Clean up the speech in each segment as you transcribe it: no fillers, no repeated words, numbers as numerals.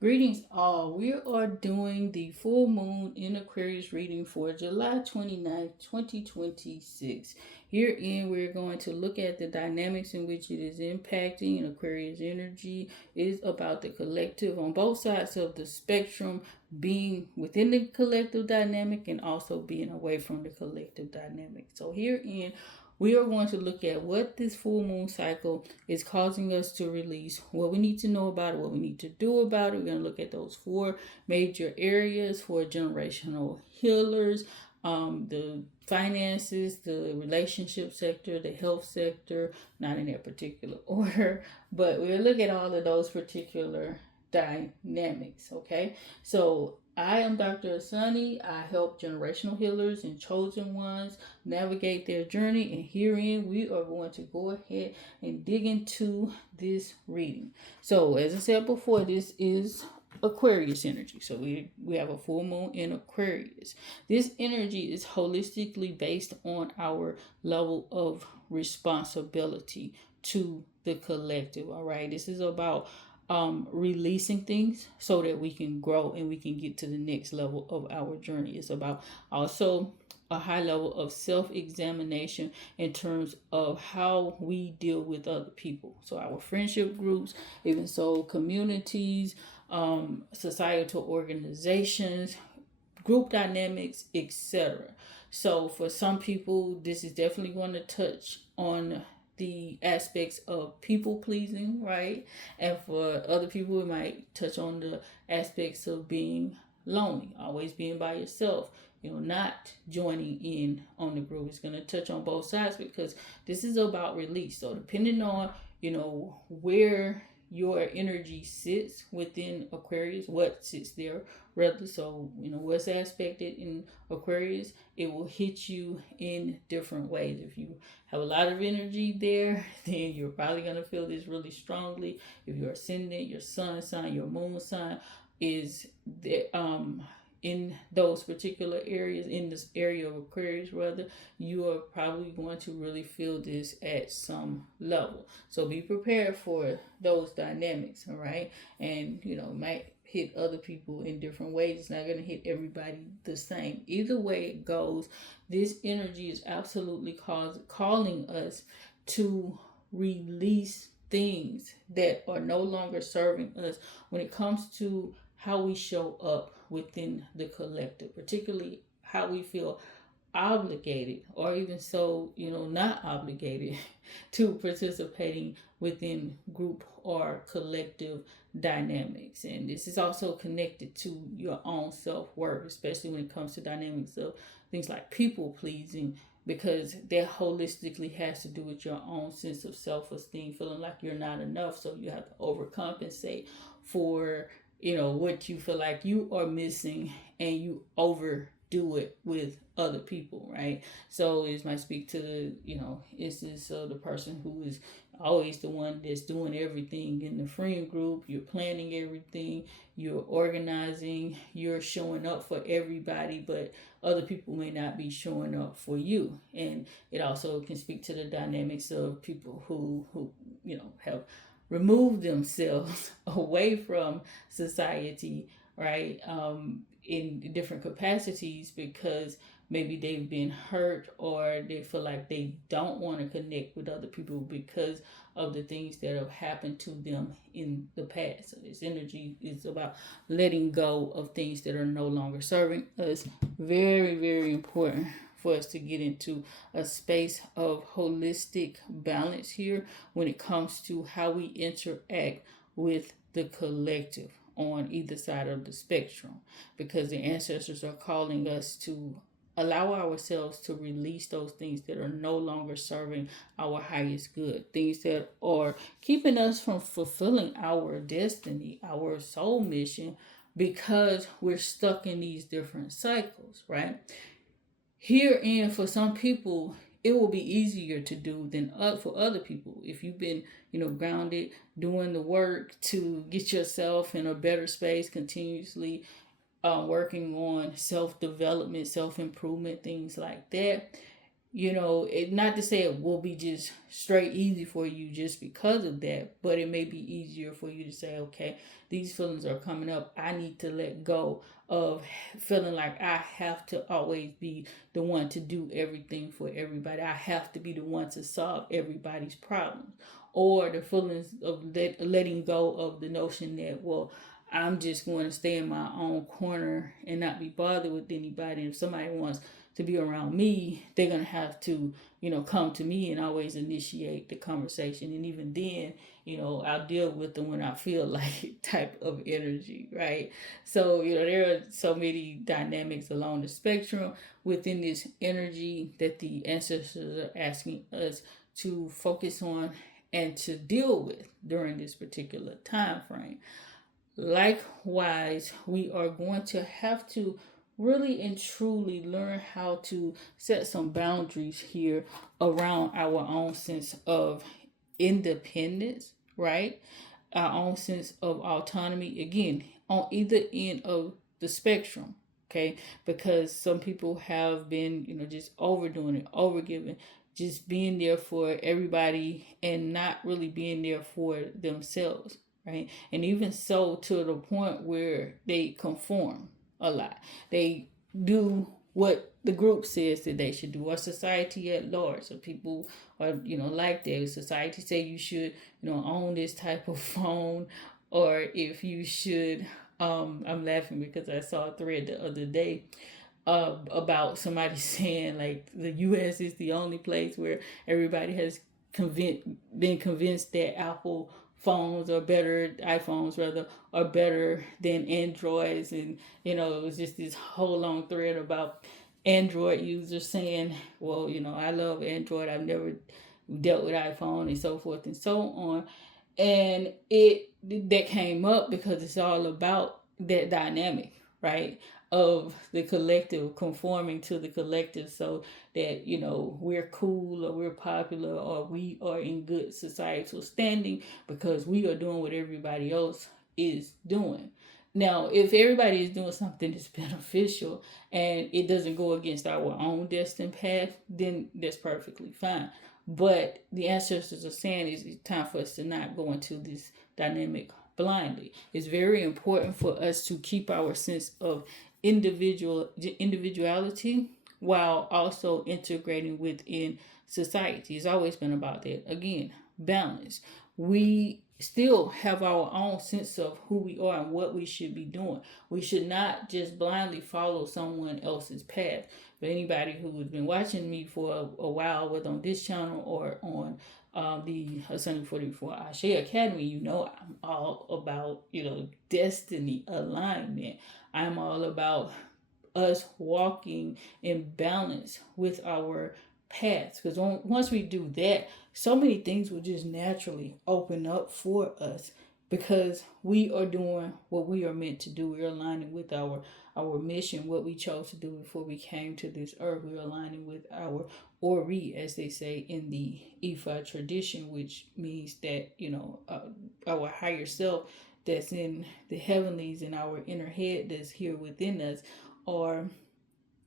Greetings all. We are doing the full moon in Aquarius reading for July 29th, 2026. Herein, we're going to look at the dynamics in which it is impacting Aquarius energy. It is about the collective on both sides of the spectrum, being within the collective dynamic and also being away from the collective dynamic. So herein, we are going to look at what this full moon cycle is causing us to release, what we need to know about it, what we need to do about it. We're going to look at those four major areas for generational healers, the finances, the relationship sector, the health sector, not in that particular order, but we'll look at all of those particular dynamics. Okay, so I am Dr. Asani. I help generational healers and chosen ones navigate their journey, and herein we are going to go ahead and dig into this reading. So as I said before, this is Aquarius energy. So we have a full moon in Aquarius. This energy is holistically based on our level of responsibility to the collective. All right, this is about releasing things so that we can grow and we can get to the next level of our journey. It's about also a high level of self-examination in terms of how we deal with other people. So our friendship groups, even so communities, societal organizations, group dynamics, etc. So for some people, this is definitely going to touch on the aspects of people pleasing, right? And for other people, it might touch on the aspects of being lonely, always being by yourself, not joining in on the group. It's going to touch on both sides because this is about release. So depending on, where your energy sits within Aquarius, what sits there rather. So, what's aspected in Aquarius, it will hit you in different ways. If you have a lot of energy there, then you're probably going to feel this really strongly. If your ascendant, your sun sign, your moon sign is the, in those particular areas, in this area of Aquarius rather, you are probably going to really feel this at some level. So be prepared for those dynamics, all right? And might hit other people in different ways. It's not going to hit everybody the same. Either way it goes, this energy is absolutely calling us to release things that are no longer serving us when it comes to how we show up within the collective, particularly how we feel obligated or even so, not obligated to participating within group or collective dynamics. And this is also connected to your own self-worth, especially when it comes to dynamics of things like people pleasing, because that holistically has to do with your own sense of self-esteem, feeling like you're not enough, so you have to overcompensate for what you feel like you are missing, and you overdo it with other people, right? So it might speak to the instance of the person who is always the one that's doing everything in the friend group. You're planning everything, you're organizing, you're showing up for everybody, but other people may not be showing up for you. And it also can speak to the dynamics of people who have remove themselves away from society, right? In different capacities because maybe they've been hurt or they feel like they don't want to connect with other people because of the things that have happened to them in the past. So this energy is about letting go of things that are no longer serving us. Very, very important for us to get into a space of holistic balance here when it comes to how we interact with the collective on either side of the spectrum, because the ancestors are calling us to allow ourselves to release those things that are no longer serving our highest good, things that are keeping us from fulfilling our destiny, our soul mission, because we're stuck in these different cycles, right? Herein, for some people, it will be easier to do than for other people. If you've been, grounded, doing the work to get yourself in a better space, continuously working on self-development, self-improvement, things like that, not to say it will be just straight easy for you just because of that, but it may be easier for you to say, okay, these feelings are coming up. I need to let go of feeling like I have to always be the one to do everything for everybody. I have to be the one to solve everybody's problems. Or the feelings of letting go of the notion that, well, I'm just going to stay in my own corner and not be bothered with anybody. If somebody wants to be around me, they're going to have to, come to me and always initiate the conversation. And even then, I'll deal with them when I feel like it type of energy, right? So, there are so many dynamics along the spectrum within this energy that the ancestors are asking us to focus on and to deal with during this particular time frame. Likewise, we are going to have to really and truly learn how to set some boundaries here around our own sense of independence, right? Our own sense of autonomy, again, on either end of the spectrum, okay? Because some people have been, just overdoing it, overgiving, just being there for everybody and not really being there for themselves, right? And even so, to the point where they conform a lot. They do what the group says that they should do, or society at large. So people are, like that. Society say you should, own this type of phone, or if you should. I'm laughing because I saw a thread the other day about somebody saying like the U.S. is the only place where everybody has been convinced that Apple phones are better, iPhones rather, are better than Androids. And, it was just this whole long thread about Android users saying, well, I love Android. I've never dealt with iPhone and so forth and so on. And that came up because it's all about that dynamic, right? Of the collective conforming to the collective so that, we're cool or we're popular or we are in good societal standing because we are doing what everybody else is doing. Now, if everybody is doing something that's beneficial and it doesn't go against our own destined path, then that's perfectly fine. But the ancestors are saying it's time for us to not go into this dynamic blindly. It's very important for us to keep our sense of individuality while also integrating within society. It's always been about that. Again, balance. We still have our own sense of who we are and what we should be doing. We should not just blindly follow someone else's path. For anybody who has been watching me for a while, whether on this channel or on the Sunday 44 Ashe Academy, I'm all about, destiny alignment. I'm all about us walking in balance with our paths. Because once we do that, so many things will just naturally open up for us because we are doing what we are meant to do. We're aligning with our mission, what we chose to do before we came to this earth. We're aligning with our Ori, as they say in the Ifa tradition, which means that, our higher self that's in the heavenlies and our inner head that's here within us are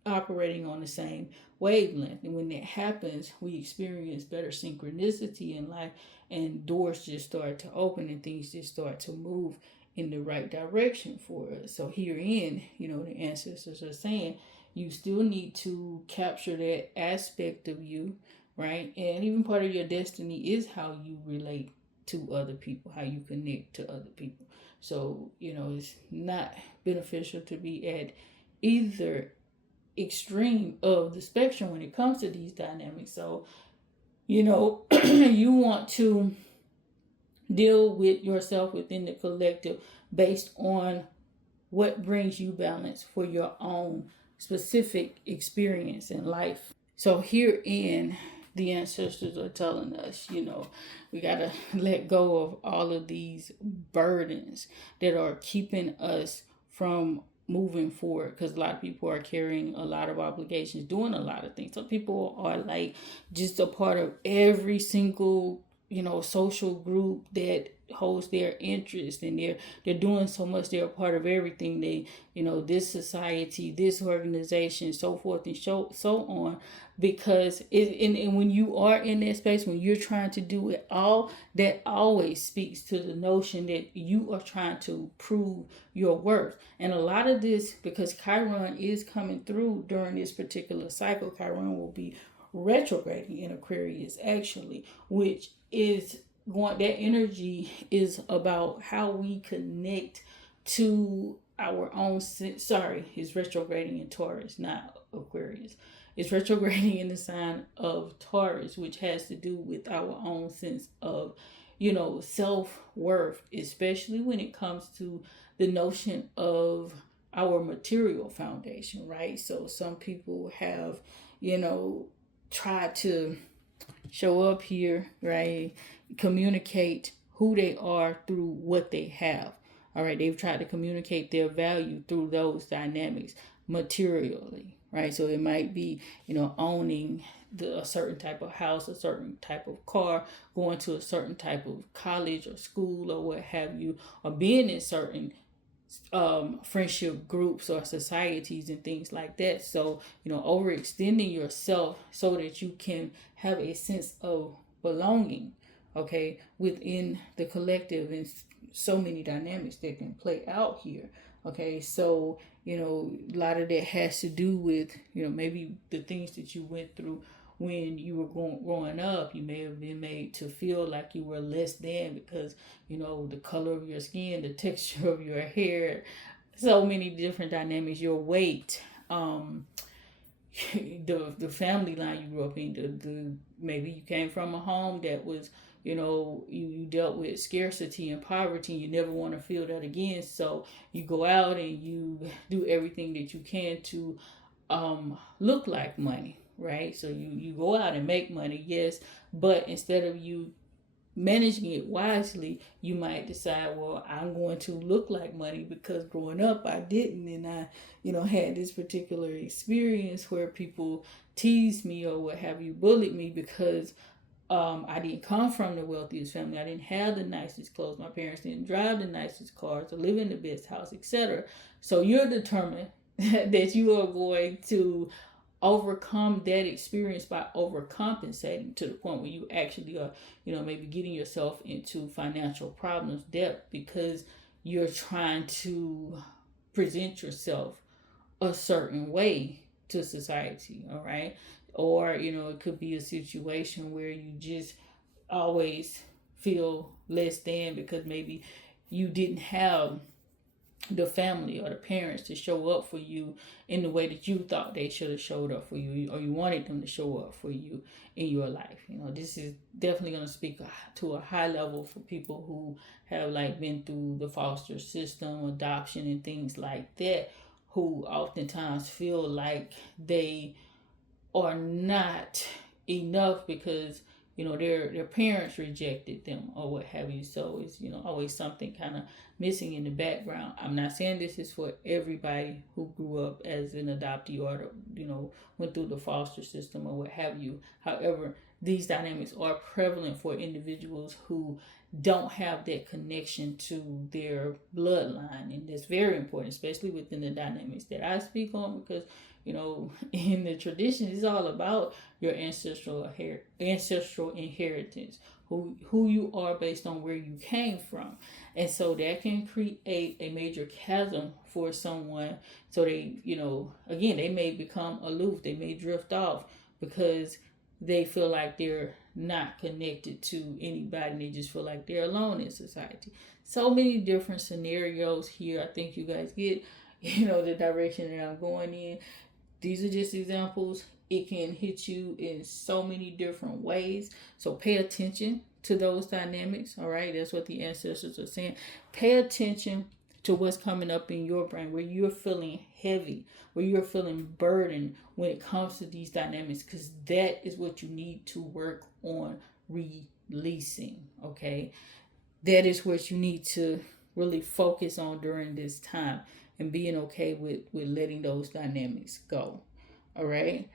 operating on the same wavelength. And when that happens, we experience better synchronicity in life and doors just start to open and things just start to move in the right direction for us. So herein, the ancestors are saying you still need to capture that aspect of you, right? And even part of your destiny is how you relate to other people, how you connect to other people. So, it's not beneficial to be at either extreme of the spectrum when it comes to these dynamics. So, you want to deal with yourself within the collective based on what brings you balance for your own specific experience in life. So herein, the ancestors are telling us, we got to let go of all of these burdens that are keeping us from moving forward, because a lot of people are carrying a lot of obligations, doing a lot of things. Some people are like just a part of every single social group that holds their interest, and they're doing so much. They're a part of everything. They, this society, this organization, so forth and so on. Because and when you are in that space, when you're trying to do it all, that always speaks to the notion that you are trying to prove your worth. And a lot of this, because Chiron is coming through during this particular cycle, Chiron will be retrograding in Aquarius actually, which is that energy is about how we connect to our own sense. Sorry, it's retrograding in Taurus, not Aquarius. It's retrograding in the sign of Taurus, which has to do with our own sense of, self-worth, especially when it comes to the notion of our material foundation, right? So some people have, tried to show up here, right? Communicate who they are through what they have. All right, they've tried to communicate their value through those dynamics materially, right? So it might be, owning a certain type of house, a certain type of car, going to a certain type of college or school or what have you, or being in certain friendship groups or societies and things like that. So, overextending yourself so that you can have a sense of belonging, okay, within the collective, and so many dynamics that can play out here. Okay, so, a lot of that has to do with, maybe the things that you went through when you were growing up. You may have been made to feel like you were less than because, the color of your skin, the texture of your hair, so many different dynamics, your weight, the family line you grew up in, the maybe you came from a home that was, you dealt with scarcity and poverty, and you never want to feel that again. So you go out and you do everything that you can to look like money, right? So you go out and make money, yes, but instead of you managing it wisely, you might decide, well, I'm going to look like money because growing up I didn't, and I, had this particular experience where people teased me or what have you, bullied me because I didn't come from the wealthiest family. I didn't have the nicest clothes. My parents didn't drive the nicest cars or live in the best house, etc. So you're determined that you are going to overcome that experience by overcompensating to the point where you actually are, maybe getting yourself into financial problems, debt, because you're trying to present yourself a certain way to society, all right? Or, it could be a situation where you just always feel less than because maybe you didn't have the family or the parents to show up for you in the way that you thought they should have showed up for you, or you wanted them to show up for you in your life. This is definitely going to speak to a high level for people who have been through the foster system, adoption, and things like that, who oftentimes feel like they are not enough because their parents rejected them or what have you. So it's always something kind of missing in the background. I'm not saying this is for everybody who grew up as an adoptee or went through the foster system or what have you. However, these dynamics are prevalent for individuals who don't have that connection to their bloodline, and that's very important, especially within the dynamics that I speak on, because in the tradition, it's all about your ancestral inheritance, who you are based on where you came from. And so that can create a major chasm for someone. So they, again, they may become aloof, they may drift off because they feel like they're not connected to anybody, and they just feel like they're alone in society. So many different scenarios here. I think you guys get, the direction that I'm going in. These are just examples. It can hit you in so many different ways. So pay attention to those dynamics. All right. That's what the ancestors are saying. Pay attention to what's coming up in your brain, where you're feeling heavy, where you're feeling burdened when it comes to these dynamics, because that is what you need to work on releasing. Okay. That is what you need to really focus on during this time, and being okay with letting those dynamics go. All right.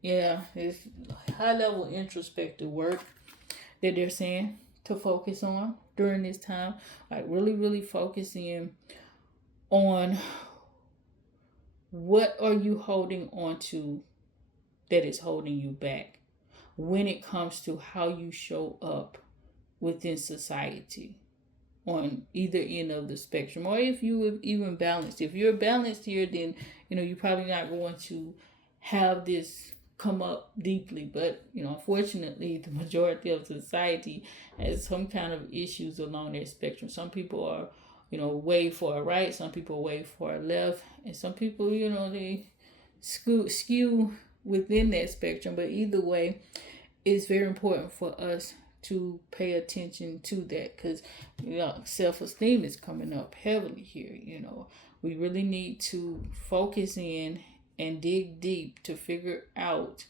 Yeah, it's high level introspective work. that they're saying to focus on during this time. Like really, really focus in on what are you holding on to that is holding you back when it comes to how you show up within society on either end of the spectrum, or if you have even balanced. If you're balanced here, then you're probably not going to have this come up deeply. But unfortunately, the majority of society has some kind of issues along that spectrum. Some people are way far right, some people are way far left, and some people they skew within that spectrum. But either way, it's very important for us to pay attention to that, because self-esteem is coming up heavily here. We really need to focus in and dig deep to figure out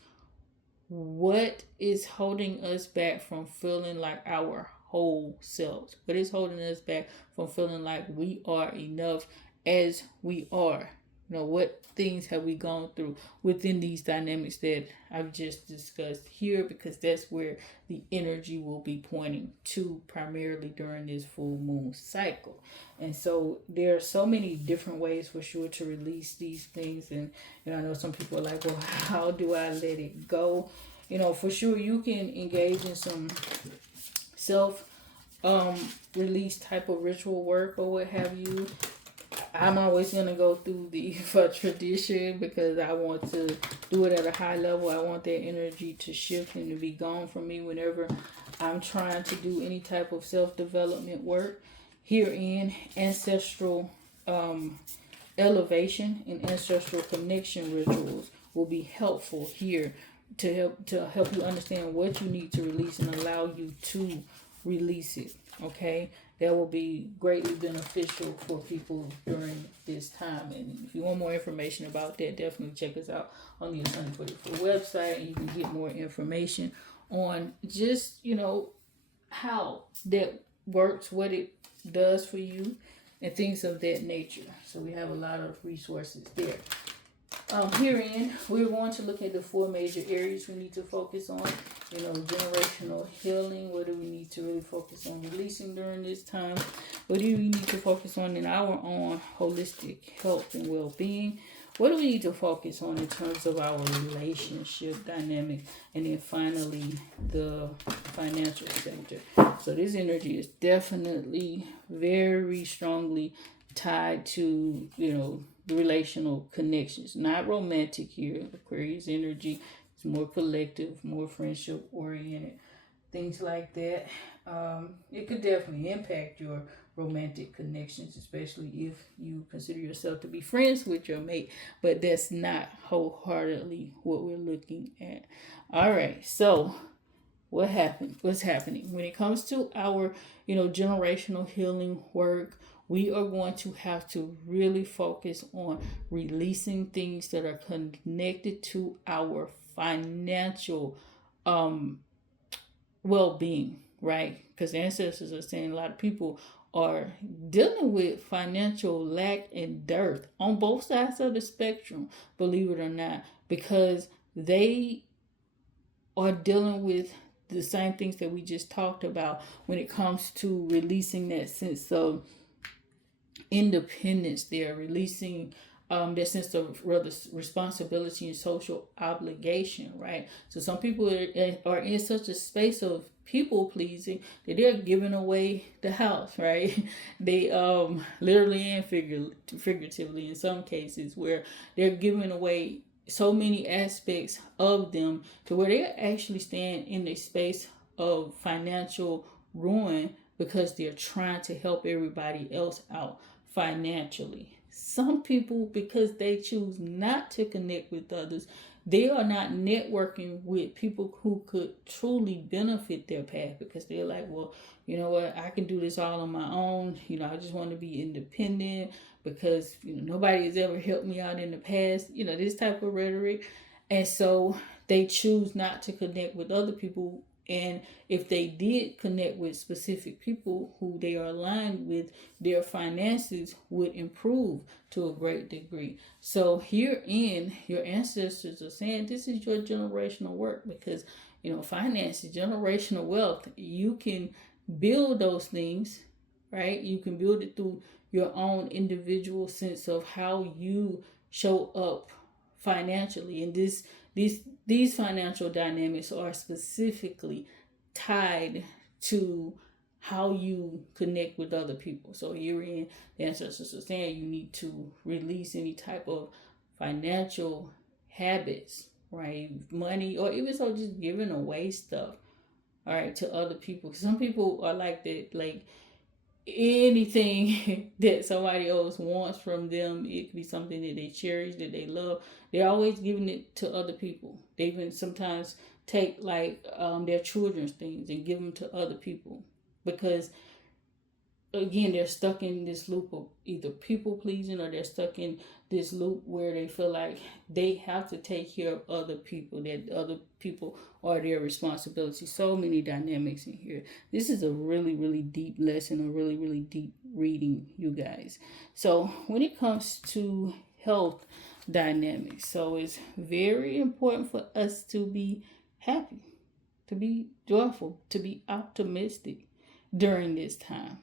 what is holding us back from feeling like our whole selves. What is holding us back from feeling like we are enough as we are. What things have we gone through within these dynamics that I've just discussed here, because that's where the energy will be pointing to primarily during this full moon cycle. And so there are so many different ways for sure to release these things. And I know some people are like, well, how do I let it go? For sure you can engage in some self release type of ritual work or what have you. I'm always going to go through the tradition, because I want to do it at a high level. I want that energy to shift and to be gone from me whenever I'm trying to do any type of self-development work. Herein, ancestral elevation and ancestral connection rituals will be helpful here to help you understand what you need to release and allow you to release it. Okay, that will be greatly beneficial for people during this time. And if you want more information about that, definitely check us out on the Attorney 44 website, and you can get more information on just how that works, what it does for you, and things of that nature. So we have a lot of resources there. Herein, we're going to look at the 4 major areas we need to focus on. Generational healing. What do we need to really focus on releasing during this time? What do we need to focus on in our own holistic health and well-being? What do we need to focus on in terms of our relationship dynamic? And then finally, the financial sector. So this energy is definitely very strongly tied to, the relational connections. Not romantic here. Aquarius energy is more collective, more friendship oriented. Things like that. It could definitely impact your romantic connections, especially if you consider yourself to be friends with your mate, but that's not wholeheartedly what we're looking at. All right, so what's happening when it comes to our generational healing work? We are going to have to really focus on releasing things that are connected to our financial well-being, right? Because the ancestors are saying a lot of people are dealing with financial lack and dearth on both sides of the spectrum, believe it or not, because they are dealing with the same things that we just talked about when it comes to releasing that sense of independence. They're releasing that sense of rather responsibility and social obligation, right? So some people are in such a space of people pleasing that they're giving away the house, right? They literally and figuratively in some cases, where they're giving away so many aspects of them to where they actually stand in a space of financial ruin because they're trying to help everybody else out financially. Some people, because they choose not to connect with others, they are not networking with people who could truly benefit their path, because they're like, well, you know what, I can do this all on my own. I just want to be independent because nobody has ever helped me out in the past. This type of rhetoric. And so they choose not to connect with other people. And if they did connect with specific people who they are aligned with, their finances would improve to a great degree. So herein, your ancestors are saying this is your generational work, because finances, generational wealth. You can build those things, right? You can build it through your own individual sense of how you show up financially. And these financial dynamics are specifically tied to how you connect with other people. So you're in the Ancestors are saying you need to release any type of financial habits, right? Money, or even so just giving away stuff, all right, to other people. Some people are like that, like anything that somebody else wants from them, it could be something that they cherish, that they love, they're always giving it to other people. They even sometimes take like their children's things and give them to other people, because again, they're stuck in this loop of either people pleasing, or they're stuck in this loop where they feel like they have to take care of other people, that other people are their responsibility. So many dynamics in here. This is a really, really deep lesson, a really, really deep reading, you guys. So when it comes to health dynamics, so it's very important for us to be happy, to be joyful, to be optimistic during this time.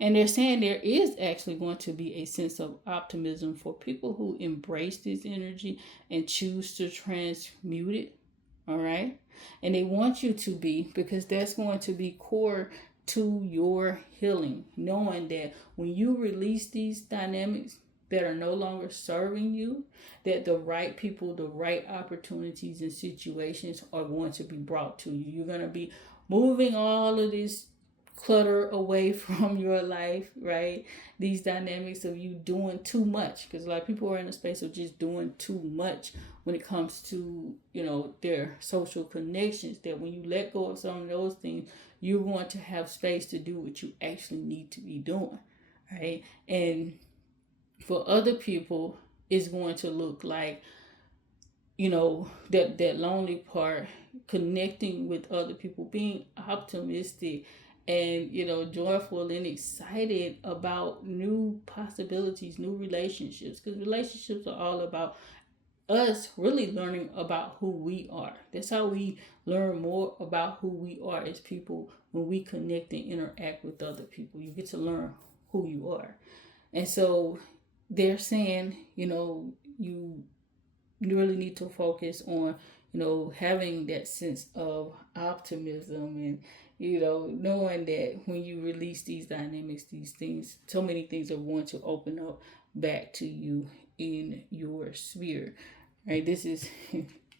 And they're saying there is actually going to be a sense of optimism for people who embrace this energy and choose to transmute it. All right. And they want you to be, because that's going to be core to your healing, knowing that when you release these dynamics that are no longer serving you, that the right people, the right opportunities and situations are going to be brought to you. You're going to be moving all of this clutter away from your life, right? These dynamics of you doing too much, because a lot of people are in a space of just doing too much when it comes to, their social connections, that when you let go of some of those things, you're going to have space to do what you actually need to be doing, right? And for other people, it's going to look like, that lonely part, connecting with other people, being optimistic and joyful and excited about new possibilities, new relationships, because relationships are all about us really learning about who we are. That's how we learn more about who we are as people, when we connect and interact with other people. You get to learn who you are. And so they're saying, you really need to focus on, having that sense of optimism, and knowing that when you release these dynamics, these things, so many things are going to open up back to you in your sphere, right? This is,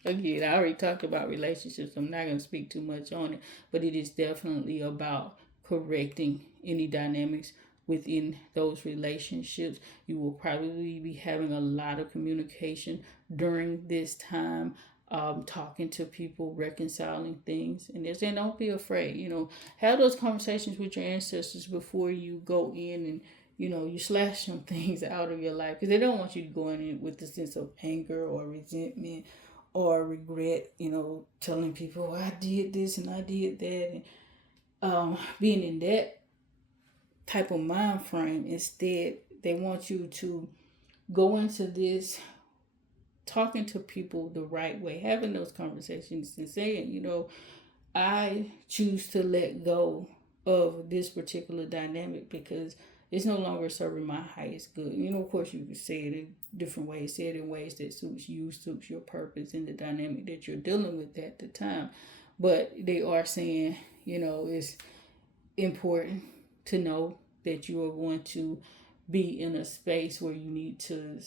again, I already talked about relationships. I'm not going to speak too much on it, but it is definitely about correcting any dynamics within those relationships. You will probably be having a lot of communication during this time, talking to people, reconciling things. And they're saying, don't be afraid, have those conversations with your ancestors before you go in and, you slash some things out of your life, because they don't want you to go in with the sense of anger or resentment or regret, telling people, I did this and I did that, and being in that type of mind frame. Instead, they want you to go into this talking to people the right way, having those conversations and saying, I choose to let go of this particular dynamic because it's no longer serving my highest good. Of course, you can say it in different ways, say it in ways that suits you, suits your purpose and the dynamic that you're dealing with at the time. But they are saying, it's important to know that you are going to be in a space where you need to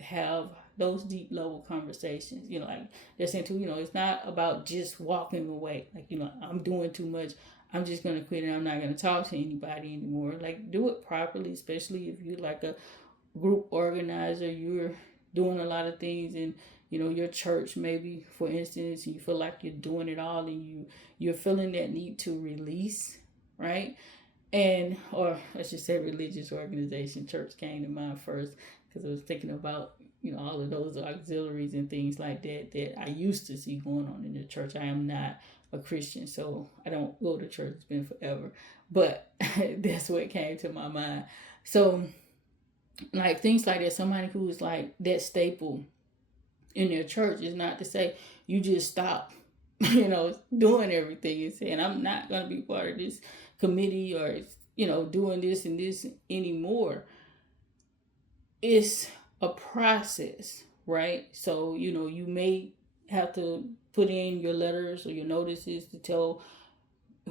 have those deep level conversations. Like they're saying too, it's not about just walking away. Like, I'm doing too much, I'm just going to quit and I'm not going to talk to anybody anymore. Like, do it properly, especially if you're like a group organizer, you're doing a lot of things in, your church, maybe, for instance, you feel like you're doing it all and you're feeling that need to release, right? And, or I should say religious organization. Church came to mind first because I was thinking about, all of those auxiliaries and things like that I used to see going on in the church. I am not a Christian, so I don't go to church. It's been forever. But that's what came to my mind. So, like, things like that, somebody who is like that staple in their church, is not to say you just stop doing everything and saying, I'm not going to be part of this committee or, doing this and this anymore. It's a process, right? So, you may have to put in your letters or your notices to tell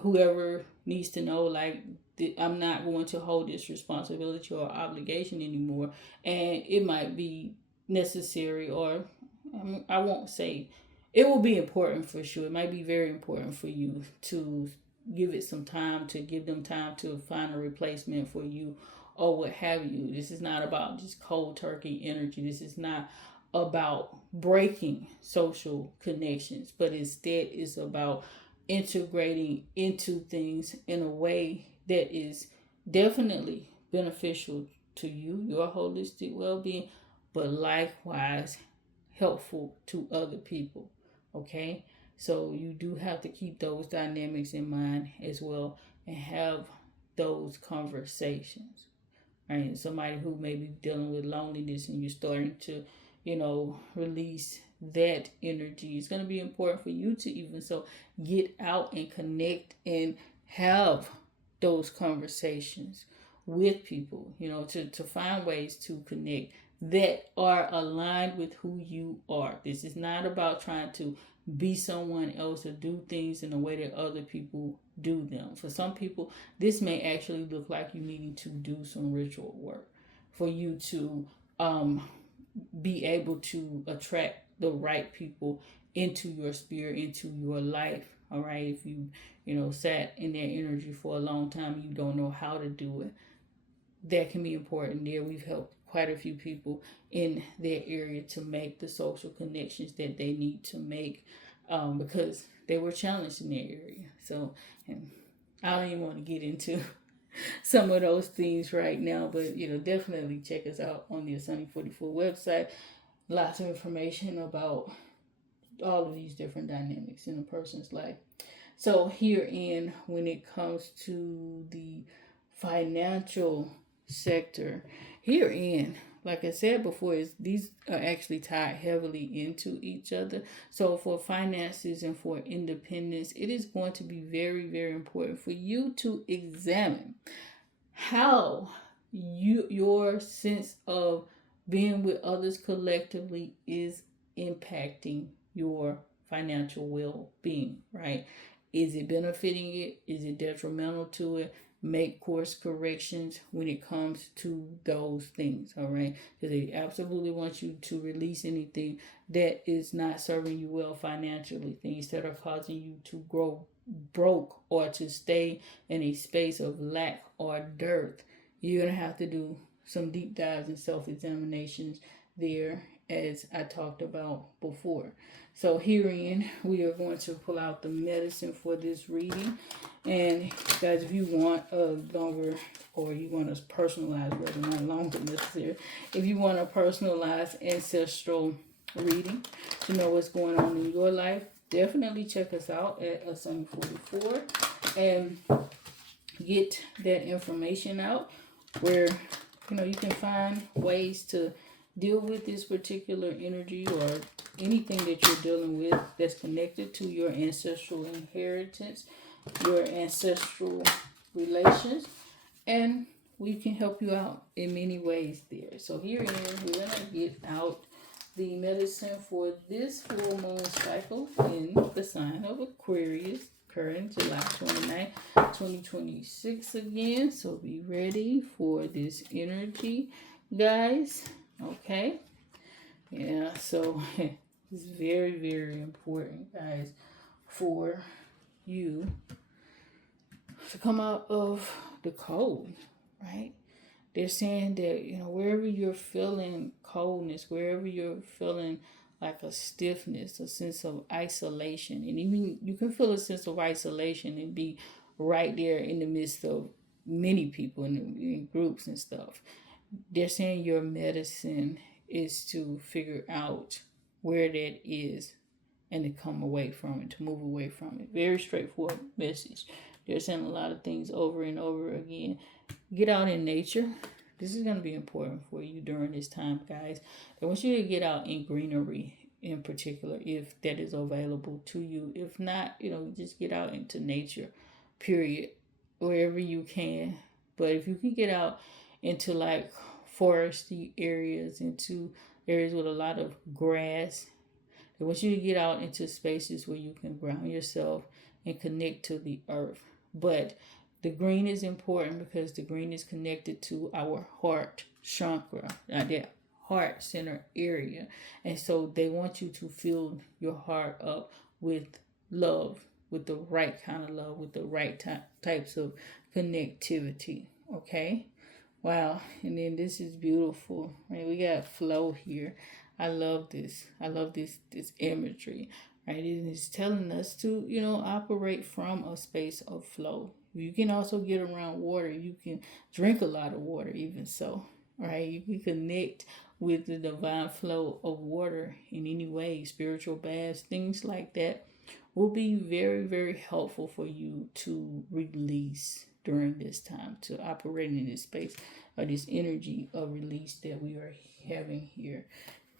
whoever needs to know, like, I'm not going to hold this responsibility or obligation anymore. And it might be necessary, or I won't say it will be important for sure. It might be very important for you to give it some time, to give them time to find a replacement for you or what have you. This is not about just cold turkey energy. This is not about breaking social connections, but instead it's about integrating into things in a way that is definitely beneficial to you, your holistic well-being, but likewise helpful to other people. Okay, so you do have to keep those dynamics in mind as well and have those conversations. Right, somebody who may be dealing with loneliness and you're starting to, release that energy. It's going to be important for you to even so get out and connect and have those conversations with people, to find ways to connect that are aligned with who you are. This is not about trying to be someone else or do things in a way that other people do them. For some people, this may actually look like you needing to do some ritual work for you to be able to attract the right people into your spirit, into your life. All right, if you sat in that energy for a long time, you don't know how to do it, that can be important there. We've helped quite a few people in that area to make the social connections that they need to make, because they were challenged in that area. So, and I don't even want to get into some of those things right now, but definitely check us out on the Sunny 44 website. Lots of information about all of these different dynamics in a person's life. So herein, when it comes to the financial sector, herein, like I said before, these are actually tied heavily into each other. So for finances and for independence, it is going to be very, very important for you to examine how your sense of being with others collectively is impacting your financial well-being, right? Is it benefiting it? Is it detrimental to it? Make course corrections when it comes to those things, all right? Because they absolutely want you to release anything that is not serving you well financially, things that are causing you to grow broke or to stay in a space of lack or dearth. You're going to have to do some deep dives and self-examinations there, as I talked about before. So herein, we are going to pull out the medicine for this reading. And guys, if you want a longer, or you want a personalized, whether not longer necessary, if you want a personalized ancestral reading to know what's going on in your life, definitely check us out at Sunny 44 and get that information out where you can find ways to deal with this particular energy or anything that you're dealing with that's connected to your ancestral inheritance, your ancestral relations, and we can help you out in many ways there. So herein, we're going to get out the medicine for this full moon cycle in the sign of Aquarius, occurring July 29, 2026 again. So be ready for this energy, guys. Okay. Yeah, so it's very, very important, guys, for you to come out of the cold, right? They're saying that, wherever you're feeling coldness, wherever you're feeling like a stiffness, a sense of isolation, and even you can feel a sense of isolation and be right there in the midst of many people in groups and stuff. They're saying your medicine is to figure out where that is and to come away from it, to move away from it. Very straightforward message. They're saying a lot of things over and over again. Get out in nature. This is going to be important for you during this time, guys. I want you to get out in greenery in particular, if that is available to you. If not, just get out into nature, period, wherever you can. But if you can get out into like foresty areas, into areas with a lot of grass, I want you to get out into spaces where you can ground yourself and connect to the earth. But the green is important because the green is connected to our heart chakra, that heart center area. And so they want you to fill your heart up with love, with the right kind of love, with the right types of connectivity. Okay? Wow. And then this is beautiful. Right? We got flow here. I love this. I love this imagery. Right? It is telling us to, operate from a space of flow. You can also get around water. You can drink a lot of water, even so. Right? You can connect with the divine flow of water in any way. Spiritual baths, things like that will be very, very helpful for you to release during this time, to operate in this space or this energy of release that we are having here.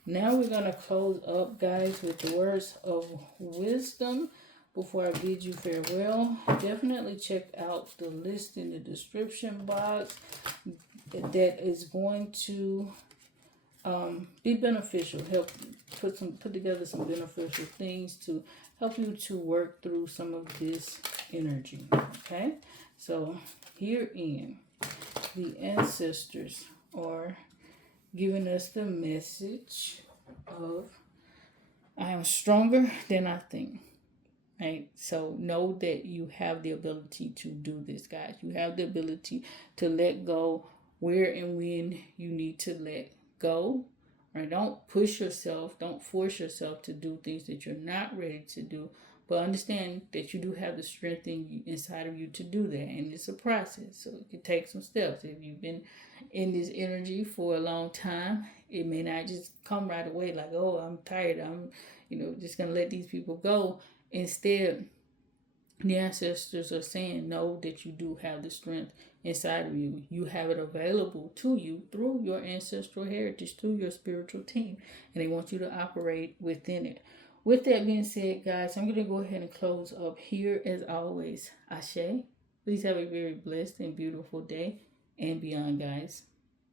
Now we're going to close up, guys, with the words of wisdom. Before I bid you farewell, definitely check out the list in the description box that is going to be beneficial. Help put together some beneficial things to help you to work through some of this energy. Okay, so herein the ancestors are giving us the message of I am stronger than I think. Right? So know that you have the ability to do this, guys. You have the ability to let go where and when you need to let go. Right? Don't push yourself. Don't force yourself to do things that you're not ready to do. But understand that you do have the strength inside of you to do that. And it's a process. So it can take some steps. If you've been in this energy for a long time, it may not just come right away like, oh, I'm tired. I'm, just going to let these people go. Instead, the ancestors are saying, know that you do have the strength inside of you. You have it available to you through your ancestral heritage, through your spiritual team. And they want you to operate within it. With that being said, guys, I'm going to go ahead and close up here. As always, Ashe. Please have a very blessed and beautiful day and beyond, guys.